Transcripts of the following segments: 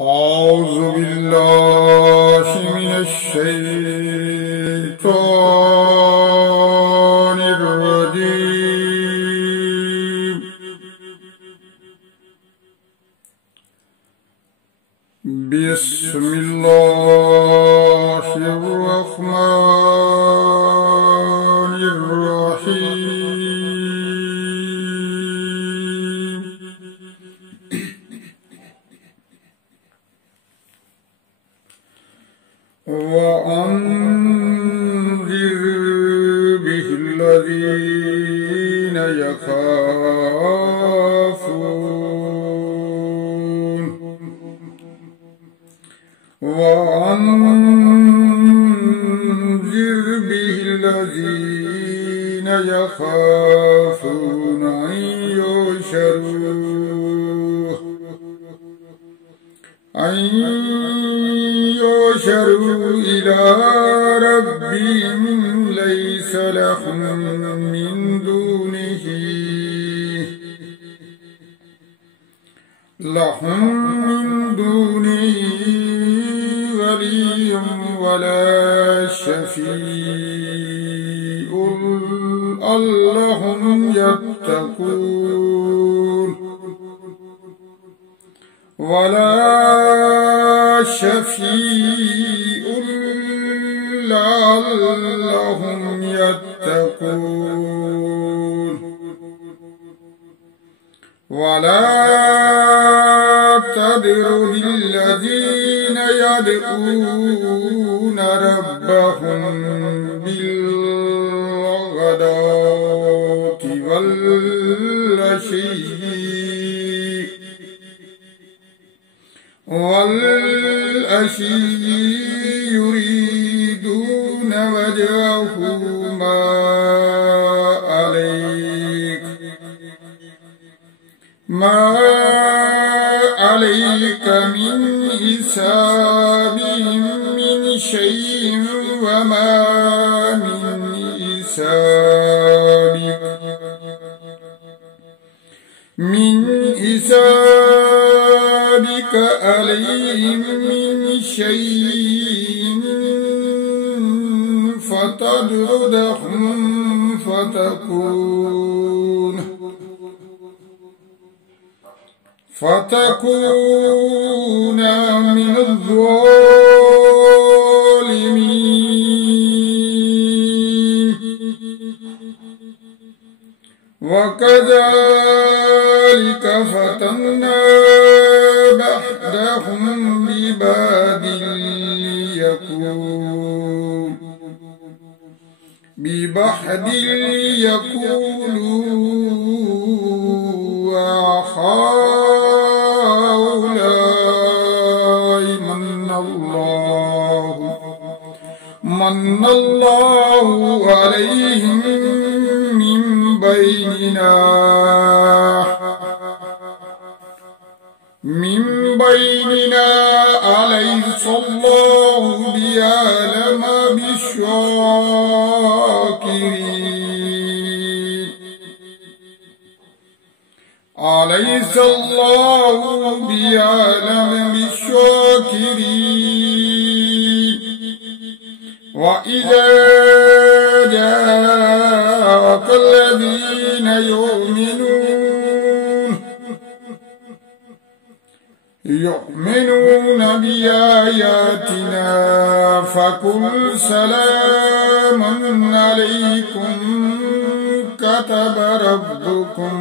أعوذ بالله من الشيطان الرجيم. بسم الله الرحمن الرحيم. وأنذر به الذين يخافون أن يحشروا إلى ربهم ليس لهم من دونه ولي ولا شفيع لعلهم يتقون. ولا تطرد الذين يدعون ربهم بالغداة والعشي يريدون وجهه ما عليك من حسابهم من شيء وما من حسابك عليهم من شيء فتطردهم فتكون من الظالمين. وكذلك فتنا بعضهم ببعض يقولوا هؤلاء من الله عليهم من بيننا أليس الله بأعلم بالشاكرين. وإذا جاءك الذين يؤمنون بآياتنا فقل سلام عليكم كتب ربكم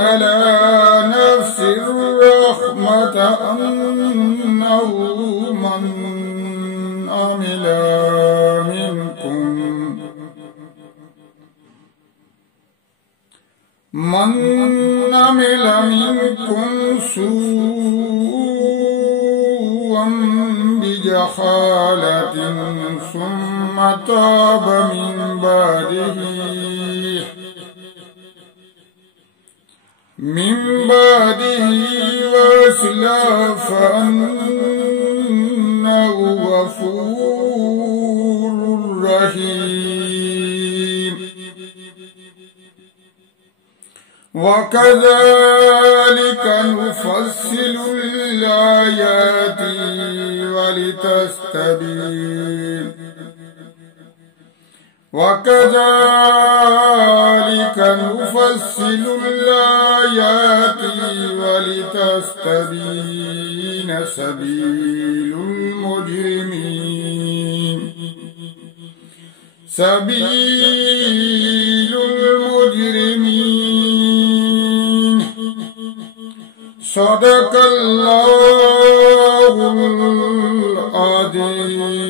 على نفس الرحمة أنه من عمل منكم سوءا بجهالة ثم تاب من بعده وأصلح فأنه غفور رحيم. وكذلك نفصل الآيات ولتستبين وكذلك نفصل الآيات ولتستبين سبيل المجرمين صدق الله العظيم.